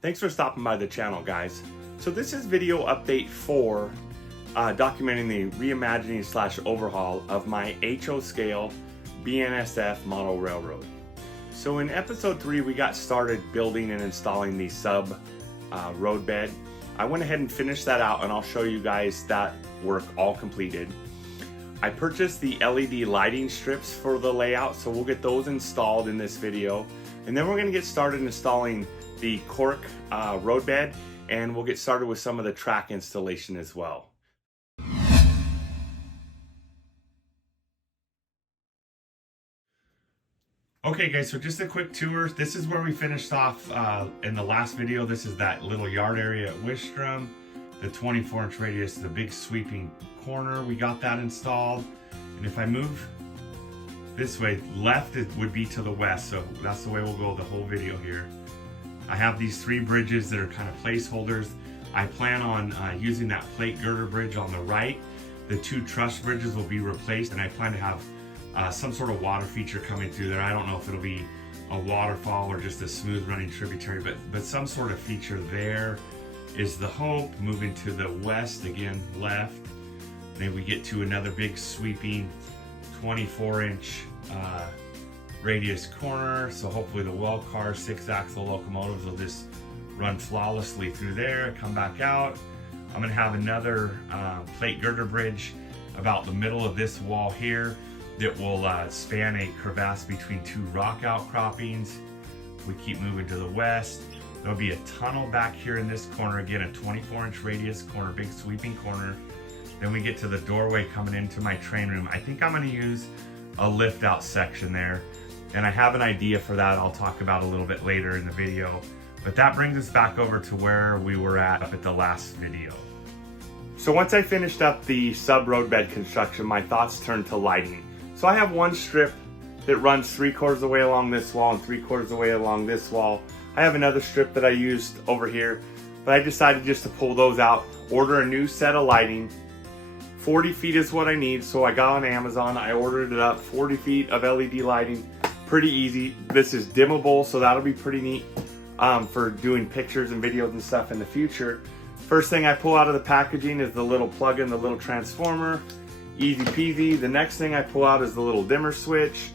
Thanks for stopping by the channel, guys. So this is video update 4, documenting the reimagining / overhaul of my HO scale BNSF model railroad. So in episode 3, we got started building and installing the sub road bed. I went ahead and finished that out, and I'll show you guys that work all completed. I purchased the LED lighting strips for the layout, so we'll get those installed in this video. And then we're going to get started installing the cork road bed, and we'll get started with some of the track installation as well. Okay guys, so just a quick tour. This is where we finished off in the last video. This is that little yard area at Wistrom, the 24-inch radius, the big sweeping corner. We got that installed. And if I move this way, left it would be to the west, so that's the way we'll go the whole video here. I have these 3 bridges that are kind of placeholders. I plan on using that plate girder bridge on the right. The 2 truss bridges will be replaced, and I plan to have some sort of water feature coming through there. I don't know if it'll be a waterfall or just a smooth running tributary, but some sort of feature there is the hope. Moving to the west, again left, then we get to another big sweeping 24-inch radius corner, so hopefully the well car 6-axle locomotives will just run flawlessly through there, come back out. I'm going to have another plate girder bridge about the middle of this wall here that will span a crevasse between 2 rock outcroppings. We keep moving to the west. There'll be a tunnel back here in this corner, again a 24-inch radius corner, big sweeping corner. Then we get to the doorway coming into my train room. I think I'm going to use a lift out section there, and I have an idea for that I'll talk about a little bit later in the video. But that brings us back over to where we were at the last video. So once I finished up the sub roadbed construction, my thoughts turned to lighting. So I have one strip that runs 3/4 of the way along this wall and 3/4 of the way along this wall. I have another strip that I used over here, but I decided just to pull those out, order a new set of lighting. 40 feet is what I need, so I got on Amazon, I ordered it up, 40 feet of LED lighting, pretty easy. This is dimmable, so that'll be pretty neat for doing pictures and videos and stuff in the future. First thing I pull out of the packaging is the little plug-in, the little transformer, easy peasy. The next thing I pull out is the little dimmer switch,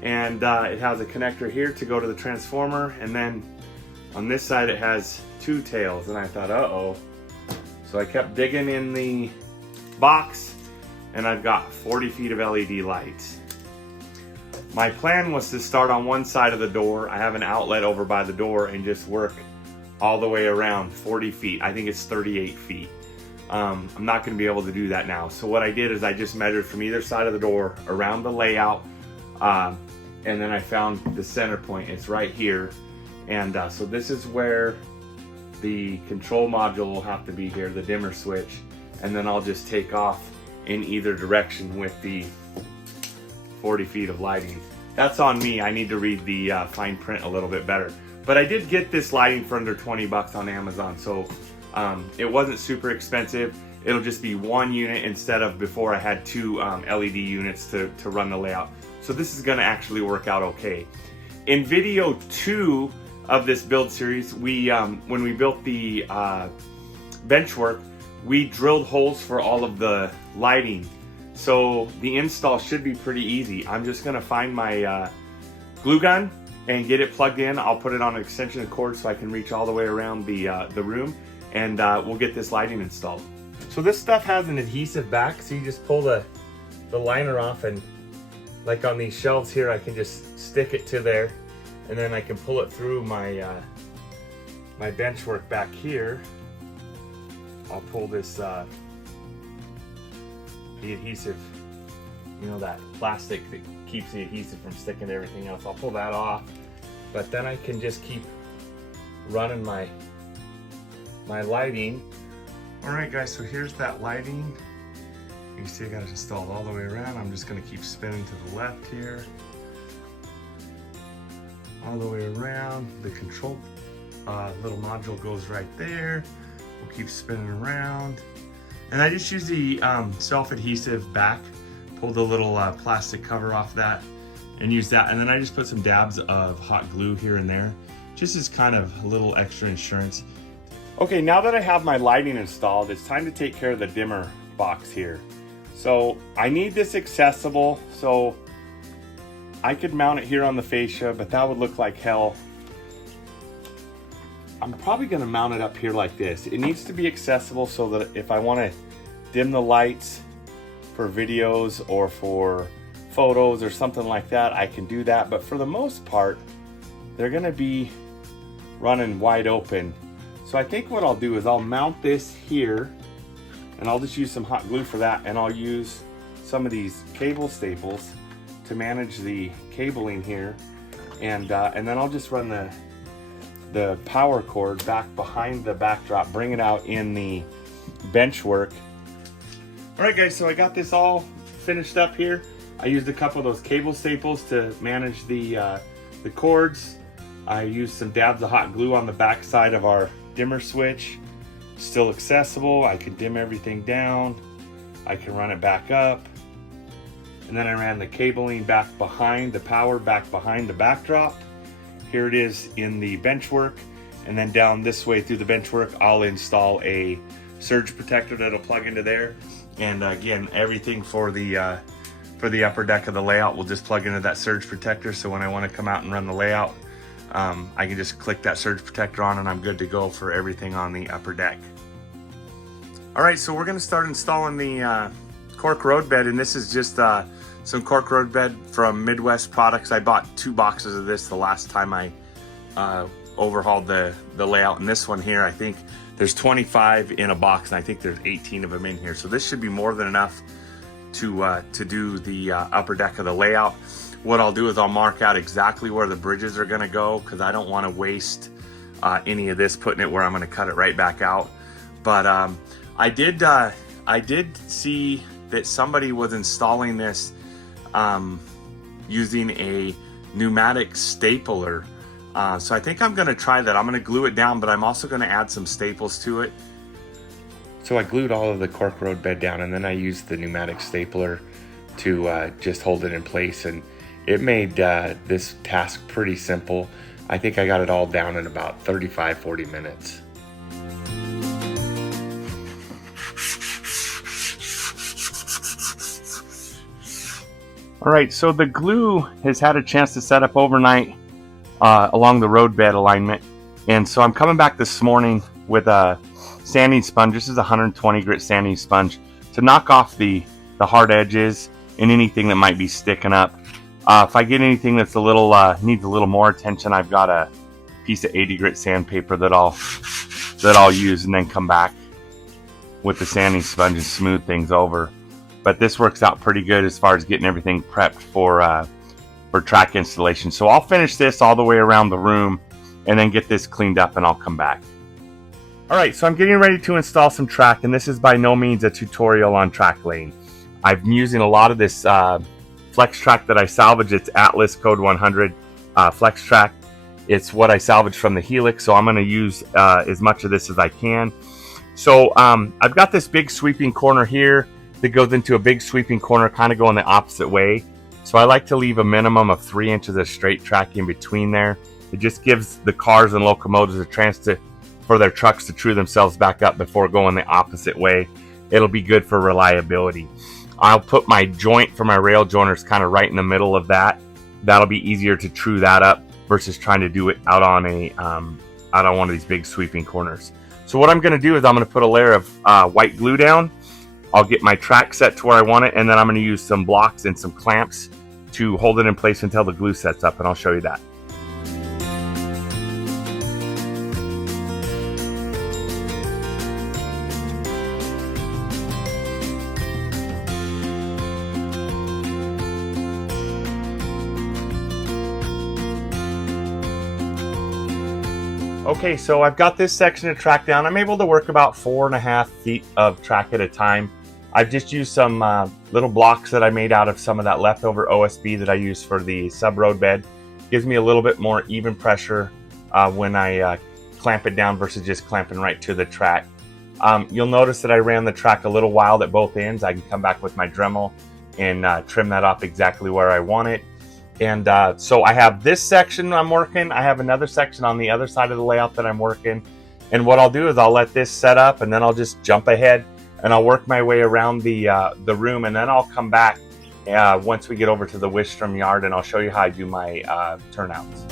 and it has a connector here to go to the transformer, and then on this side it has 2 tails, and I thought, uh-oh. So I kept digging in the box, and I've got 40 feet of LED lights. My plan was to start on one side of the door. I have an outlet over by the door, and just work all the way around 40 feet. I think it's 38 feet. I'm not going to be able to do that now. So what I did is I just measured from either side of the door around the layout, and then I found the center point. It's right here. And so this is where the control module will have to be here, the dimmer switch. And then I'll just take off in either direction with the 40 feet of lighting. That's on me. I need to read the fine print a little bit better. But I did get this lighting for under 20 bucks on Amazon, so it wasn't super expensive. It'll just be 1 unit instead of before I had 2 LED units to run the layout. So this is gonna actually work out okay. In video 2 of this build series, when we built the bench work, we drilled holes for all of the lighting. So the install should be pretty easy. I'm just gonna find my glue gun and get it plugged in. I'll put it on an extension cord so I can reach all the way around the room, and we'll get this lighting installed. So this stuff has an adhesive back, so you just pull the liner off, and like on these shelves here, I can just stick it to there, and then I can pull it through my my bench work back here. I'll pull this the adhesive, you know, that plastic that keeps the adhesive from sticking to everything else. I'll pull that off, but then I can just keep running my lighting. All right guys, so here's that lighting. You see I got it installed all the way around. I'm just gonna keep spinning to the left here, all the way around. The control little module goes right there. We'll keep spinning around. And I just use the self-adhesive back, pull the little plastic cover off that, and use that. And then I just put some dabs of hot glue here and there, just as kind of a little extra insurance. Okay, now that I have my lighting installed, it's time to take care of the dimmer box here. So I need this accessible, so I could mount it here on the fascia, but that would look like hell. I'm probably gonna mount it up here like this. It needs to be accessible so that if I wanna dim the lights for videos or for photos or something like that, I can do that. But for the most part, they're gonna be running wide open. So I think what I'll do is I'll mount this here, and I'll just use some hot glue for that, and I'll use some of these cable staples to manage the cabling here, and then I'll just run the power cord back behind the backdrop, bring it out in the bench work. All right guys, so I got this all finished up here. I used a couple of those cable staples to manage the cords. I used some dabs of hot glue on the back side of our dimmer switch. Still accessible. I can dim everything down. I can run it back up. And then I ran the cabling back behind the power, back behind the backdrop. Here it is in the bench work. And then down this way through the bench work, I'll install a surge protector that'll plug into there. And again, everything for the upper deck of the layout will just plug into that surge protector. So when I want to come out and run the layout, I can just click that surge protector on and I'm good to go for everything on the upper deck. All right, so we're gonna start installing the cork road bed, and this is just some cork road bed from Midwest Products. I bought 2 boxes of this the last time I overhauled the layout, and this one here, I think there's 25 in a box, and I think there's 18 of them in here. So this should be more than enough to do the upper deck of the layout. What I'll do is I'll mark out exactly where the bridges are gonna go, because I don't want to waste any of this putting it where I'm gonna cut it right back out. But I did see that somebody was installing this using a pneumatic stapler. So I think I'm gonna try that. I'm gonna glue it down, but I'm also gonna add some staples to it. So I glued all of the cork road bed down, and then I used the pneumatic stapler to just hold it in place, and it made this task pretty simple. I think I got it all down in about 35-40 minutes. All right, so the glue has had a chance to set up overnight along the road bed alignment. And so I'm coming back this morning with a sanding sponge. This is a 120 grit sanding sponge to knock off the hard edges and anything that might be sticking up. If I get anything that's a little needs a little more attention, I've got a piece of 80 grit sandpaper that I'll use, and then come back with the sanding sponge and smooth things over. But this works out pretty good as far as getting everything prepped for track installation. So I'll finish this all the way around the room and then get this cleaned up, and I'll come back. All right, so I'm getting ready to install some track, and this is by no means a tutorial on track laying. I've been using a lot of this flex track that I salvaged. It's Atlas Code 100 flex track. It's what I salvaged from the Helix, so I'm going to use as much of this as I can. So I've got this big sweeping corner here that goes into a big sweeping corner, kind of going the opposite way. So I like to leave a minimum of 3 inches of straight track in between there. It just gives the cars and locomotives a chance for their trucks to true themselves back up before going the opposite way. It'll be good for reliability. I'll put my joint for my rail joiners kind of right in the middle of that. That'll be easier to true that up versus trying to do it out on one of these big sweeping corners. So what I'm going to do is I'm going to put a layer of white glue down. I'll get my track set to where I want it, and then I'm going to use some blocks and some clamps to hold it in place until the glue sets up, and I'll show you that. Okay, so I've got this section of track down. I'm able to work about 4.5 feet of track at a time. I've just used some little blocks that I made out of some of that leftover OSB that I used for the sub road bed. Gives me a little bit more even pressure when I clamp it down versus just clamping right to the track. You'll notice that I ran the track a little wild at both ends. I can come back with my Dremel and trim that off exactly where I want it. And so I have this section I'm working. I have another section on the other side of the layout that I'm working. And what I'll do is I'll let this set up, and then I'll just jump ahead and I'll work my way around the room, and then I'll come back once we get over to the Wistrom yard, and I'll show you how I do my turnouts.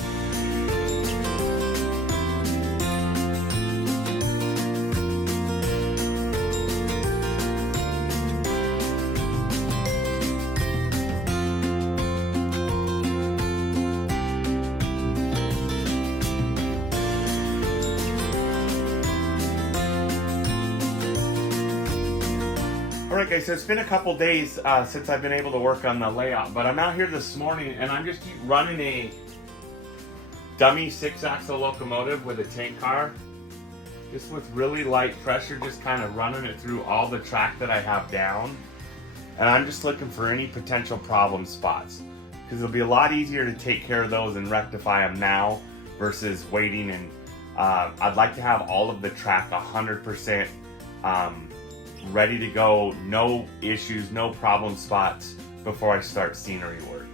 Alright guys, so it's been a couple days since I've been able to work on the layout, but I'm out here this morning and I'm just keep running a dummy 6-axle locomotive with a tank car, just with really light pressure, just kind of running it through all the track that I have down. And I'm just looking for any potential problem spots, because it'll be a lot easier to take care of those and rectify them now versus waiting. And I'd like to have all of the track 100% ready to go, no issues, no problem spots before I start scenery work.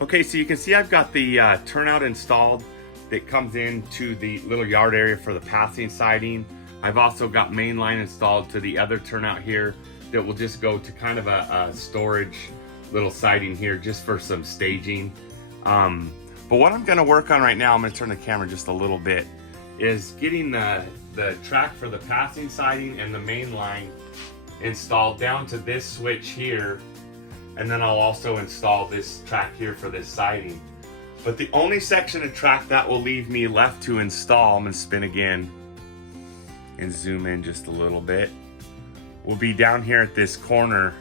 Okay, so you can see I've got the turnout installed that comes into the little yard area for the passing siding. I've also got main line installed to the other turnout here that will just go to kind of a storage little siding here just for some staging. But what I'm going to work on right now, I'm going to turn the camera just a little bit, is getting the track for the passing siding and the main line installed down to this switch here, and then I'll also install this track here for this siding. But the only section of track that will leave me left to install, I'm going to spin again and zoom in just a little bit, will be down here at this corner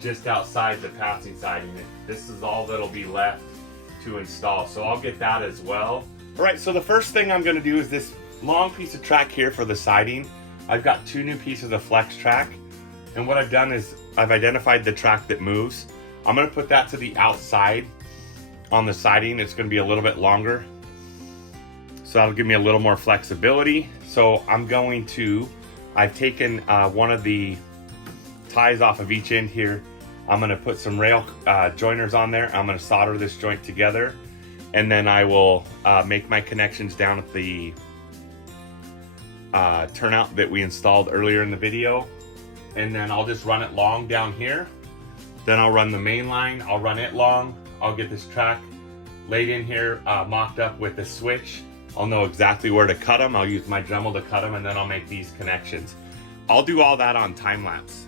just outside the passing siding. This is all that'll be left to install, so I'll get that as well. Alright, so the first thing I'm going to do is this long piece of track here for the siding. I've got 2 new pieces of flex track, and what I've done is I've identified the track that moves. I'm going to put that to the outside on the siding. It's going to be a little bit longer, so that'll give me a little more flexibility. So I've taken one of the ties off of each end here. I'm going to put some rail joiners on there. I'm going to solder this joint together, and then I will make my connections down at the turnout that we installed earlier in the video. And then I'll just run it long down here. Then I'll run the main line, I'll run it long. I'll get this track laid in here, mocked up with the switch. I'll know exactly where to cut them. I'll use my Dremel to cut them, and then I'll make these connections. I'll do all that on time lapse.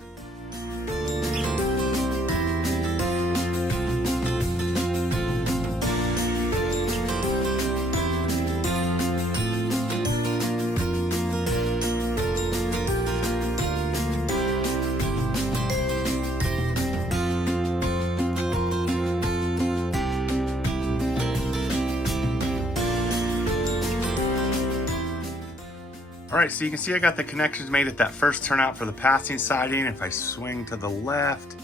Alright, so you can see I got the connections made at that first turnout for the passing siding. If I swing to the left,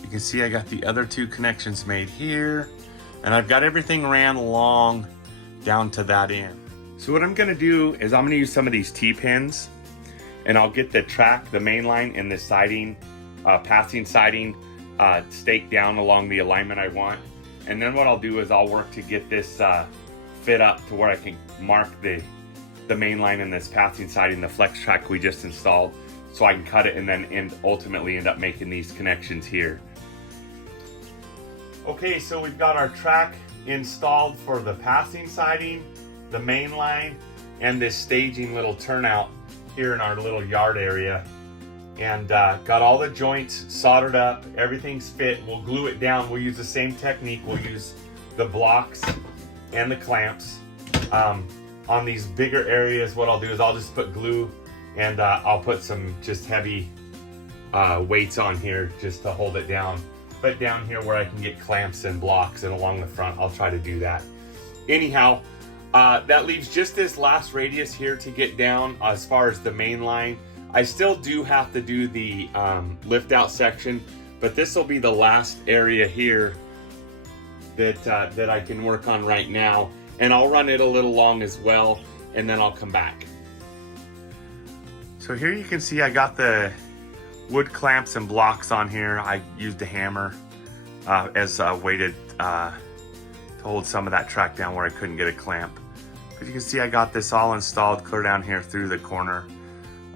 you can see I got the other 2 connections made here. And I've got everything ran long down to that end. So what I'm going to do is I'm going to use some of these T-pins, and I'll get the track, the main line, and the siding, passing siding, staked down along the alignment I want. And then what I'll do is I'll work to get this fit up to where I can mark the main line and this passing siding, the flex track we just installed, so I can cut it and then ultimately end up making these connections here. Okay, so we've got our track installed for the passing siding, the main line, and this staging little turnout here in our little yard area. And got all the joints soldered up, everything's fit. We'll glue it down. We'll use the same technique. We'll use the blocks and the clamps. On these bigger areas, what I'll do is I'll just put glue, and I'll put some just heavy weights on here just to hold it down. But down here where I can get clamps and blocks and along the front, I'll try to do that. Anyhow, that leaves just this last radius here to get down as far as the main line. I still do have to do the lift out section, but this will be the last area here that I can work on right now. And I'll run it a little long as well, and then I'll come back. So here you can see I got the wood clamps and blocks on here. I used a hammer as a way to hold some of that track down where I couldn't get a clamp. But you can see I got this all installed clear down here through the corner.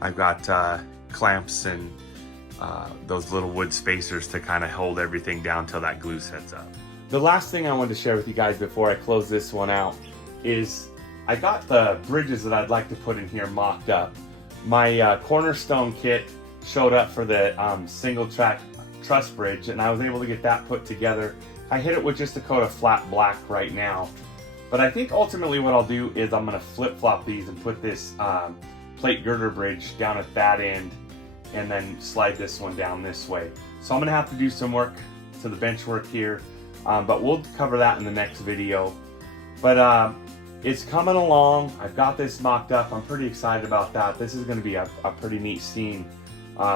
I've got clamps and those little wood spacers to kind of hold everything down till that glue sets up. The last thing I wanted to share with you guys before I close this one out is I got the bridges that I'd like to put in here mocked up. My cornerstone kit showed up for the single track truss bridge, and I was able to get that put together. I hit it with just a coat of flat black right now. But I think ultimately what I'll do is I'm gonna flip-flop these and put this plate girder bridge down at that end and then slide this one down this way. So I'm gonna have to do some work to the bench work here, but we'll cover that in the next video. But it's coming along. I've got this mocked up. I'm pretty excited about that. This is gonna be a pretty neat scene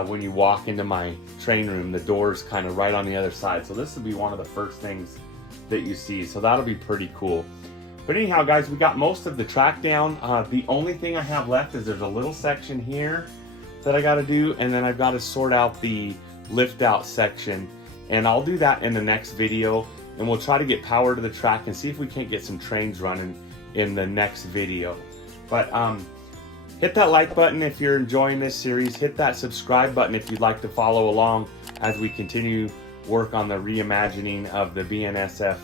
when you walk into my train room. The door's kind of right on the other side. So this will be one of the first things that you see. So that'll be pretty cool. But anyhow, guys, we got most of the track down. The only thing I have left is there's a little section here that I gotta do, and then I've got to sort out the lift out section. And I'll do that in the next video, and we'll try to get power to the track and see if we can't get some trains running in the next video. But hit that like button if you're enjoying this series. Hit that subscribe button if you'd like to follow along as we continue work on the reimagining of the BNSF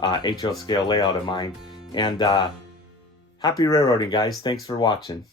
HO scale layout of mine. And happy railroading, guys. Thanks for watching.